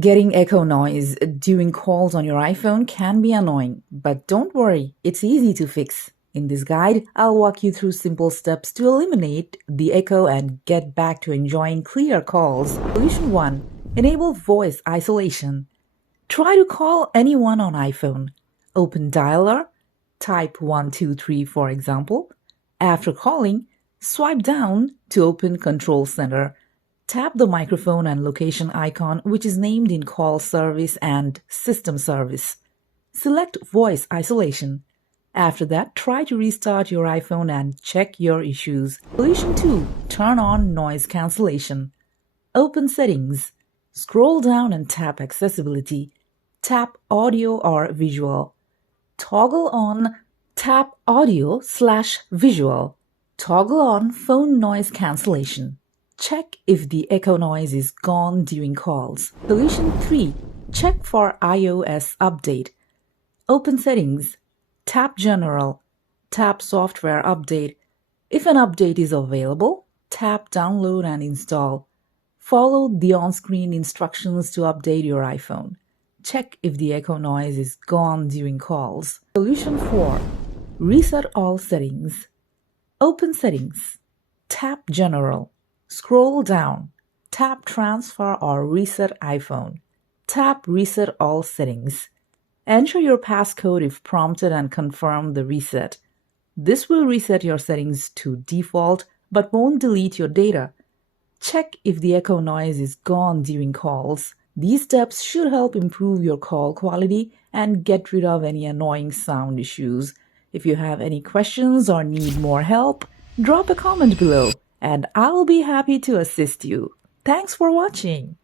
Getting echo noise during calls on your iPhone can be annoying, but don't worry, it's easy to fix. In this guide, I'll walk you through simple steps to eliminate the echo and get back to enjoying clear calls. Solution 1. Enable voice isolation. Try to call anyone on iPhone. Open dialer, type 123 for example. After calling, swipe down to open Control Center. Tap the microphone and location icon which is named in Call Service and System Service. Select Voice Isolation. After that, try to restart your iPhone and check your issues. Solution 2. Turn on Noise Cancellation. Open Settings. Scroll down and tap Accessibility. Tap Audio or Visual. Toggle on Tap Audio/Visual. Toggle on Phone Noise Cancellation. Check if the echo noise is gone during calls. Solution 3. Check for iOS update. Open Settings. Tap General. Tap Software Update. If an update is available, tap Download and Install. Follow the on-screen instructions to update your iPhone. Check if the echo noise is gone during calls. Solution 4. Reset all settings. Open Settings. Tap General. Scroll down. Tap Transfer or Reset iPhone. Tap Reset all settings. Enter your passcode if prompted and confirm the reset. This will reset your settings to default but won't delete your data. Check if the echo noise is gone during calls. These steps should help improve your call quality and get rid of any annoying sound issues. If you have any questions or need more help, drop a comment below and I'll be happy to assist you. Thanks for watching.